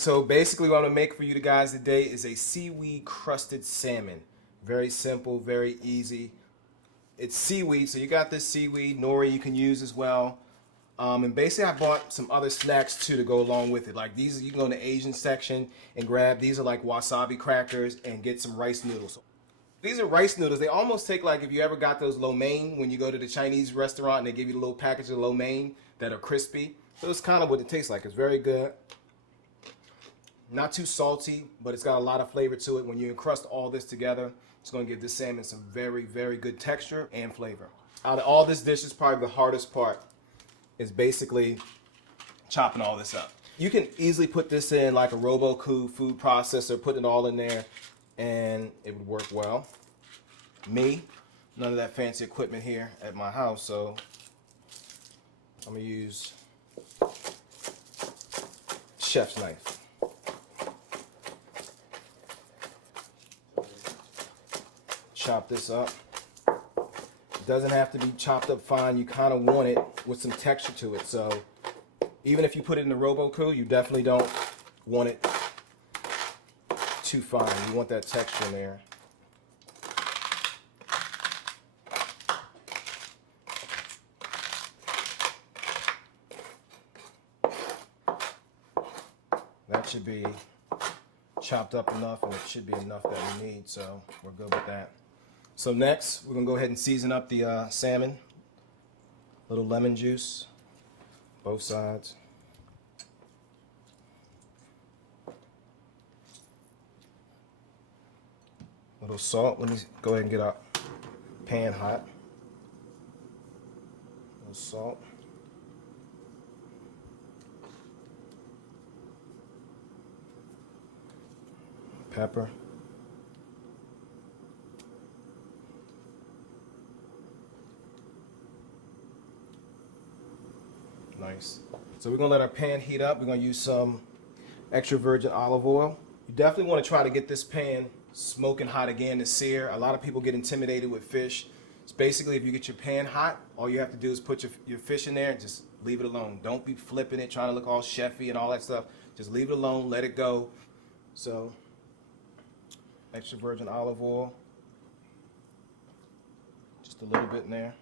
So basically what I'm gonna make for you guys today is a seaweed crusted salmon. Very simple, very easy. It's seaweed, so you got this seaweed, nori you can use as well. And basically I bought some other snacks too to go along with it. Like these, you can go in the Asian section and grab, these are like wasabi crackers, and get some rice noodles. These are rice noodles. They almost take like if you ever got those lo mein when you go to the Chinese restaurant and they give you the little package of lo mein that are crispy. So it's kind of what it tastes like. It's very good. Not too salty, but it's got a lot of flavor to it. When you encrust all this together, it's going to give this salmon some very, very good texture and flavor. Out of all this dish, is probably the hardest part, is basically chopping all this up. You can easily put this in like a Roku food processor, put it all in there, and it would work well. Me, none of that fancy equipment here at my house, so I'm gonna use chef's knife. Chop this up. It doesn't have to be chopped up fine. You kind of want it with some texture to it. So even if you put it in the Roku, you definitely don't want it too fine. You want that texture in there. That should be chopped up enough, and it should be enough that we need, so we're good with that. So next, we're going to go ahead and season up the salmon. A little lemon juice, both sides. A little salt. Let me go ahead and get our pan hot. A little salt. Pepper. Nice. So we're going to let our pan heat up. We're going to use some extra virgin olive oil. You definitely want to try to get this pan smoking hot again to sear. A lot of people get intimidated with fish. It's basically, if you get your pan hot, all you have to do is put your fish in there and just leave it alone. Don't be flipping it, trying to look all chefy and all that stuff. Just leave it alone, let it go. So, extra virgin olive oil. Just a little bit in there.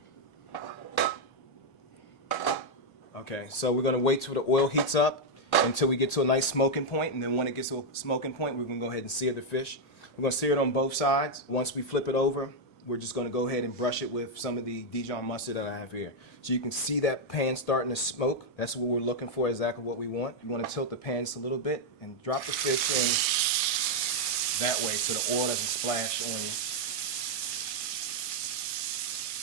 Okay, so we're going to wait till the oil heats up until we get to a nice smoking point, and then when it gets to a smoking point, we're going to go ahead and sear the fish. We're going to sear it on both sides. Once we flip it over, we're just going to go ahead and brush it with some of the Dijon mustard that I have here. So you can see that pan starting to smoke. That's what we're looking for, exactly what we want. You want to tilt the pan just a little bit and drop the fish in that way so the oil doesn't splash on you.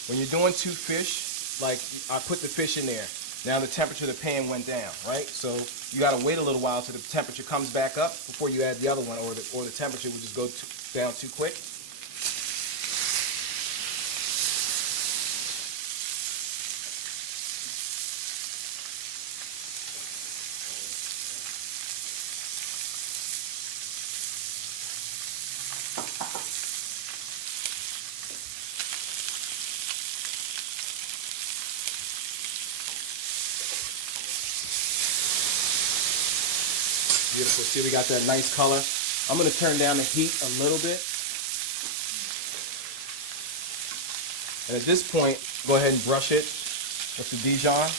When you're doing two fish, like I put the fish in there, now the temperature of the pan went down, right? So you got to wait a little while till the temperature comes back up before you add the other one, or the temperature will just go down too quick. Beautiful. See, we got that nice color. I'm going to turn down the heat a little bit. And at this point, go ahead and brush it with the Dijon.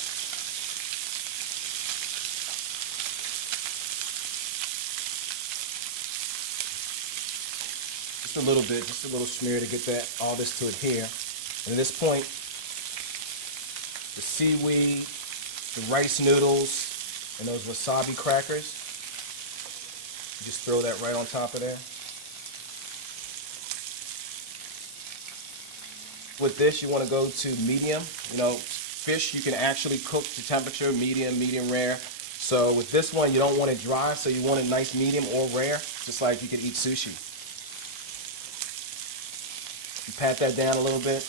Just a little bit, just a little smear to get that all this to adhere. And at this point, the seaweed, the rice noodles, and those wasabi crackers. Just throw that right on top of there. With this, you want to go to medium. You know, fish you can actually cook to temperature, medium, medium rare. So with this one, you don't want it dry, so you want it nice medium or rare, just like you could eat sushi. You pat that down a little bit.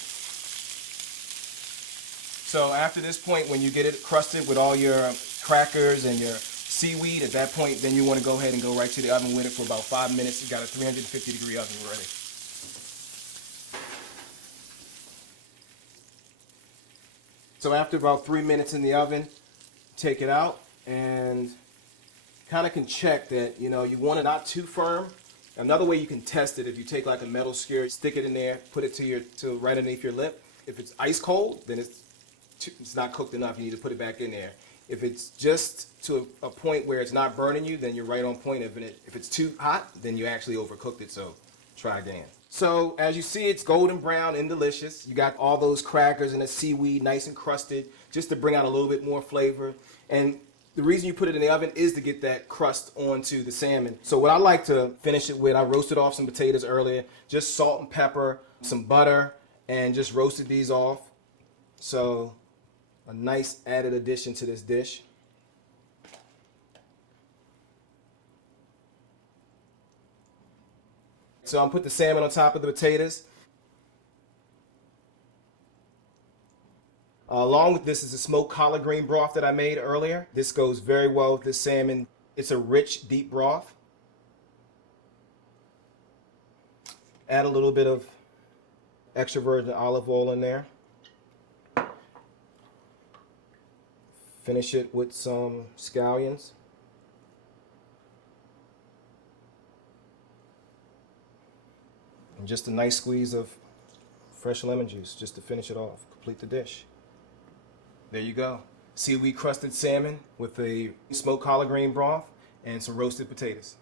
So after this point, when you get it crusted with all your crackers and your seaweed, at that point, then you want to go ahead and go right to the oven with it for about 5 minutes. You got a 350-degree oven ready. So after about 3 minutes in the oven, take it out and kind of can check that, you know, you want it not too firm. Another way you can test it, if you take like a metal skewer, stick it in there, put it to right underneath your lip. If it's ice cold, then it's not cooked enough. You need to put it back in there. If it's just to a point where it's not burning you, then you're right on point. If it's too hot, then you actually overcooked it. So try again. So as you see, it's golden brown and delicious. You got all those crackers and the seaweed nice and crusted, just to bring out a little bit more flavor. And the reason you put it in the oven is to get that crust onto the salmon. So what I like to finish it with, I roasted off some potatoes earlier, just salt and pepper, some butter, and just roasted these off. So a nice added addition to this dish. So I'm put the salmon on top of the potatoes. Along with this is the smoked collard green broth that I made earlier. This goes very well with this salmon. It's a rich, deep broth. Add a little bit of extra virgin olive oil in there. Finish it with some scallions. And just a nice squeeze of fresh lemon juice just to finish it off, complete the dish. There you go. Seaweed crusted salmon with a smoked collard green broth and some roasted potatoes.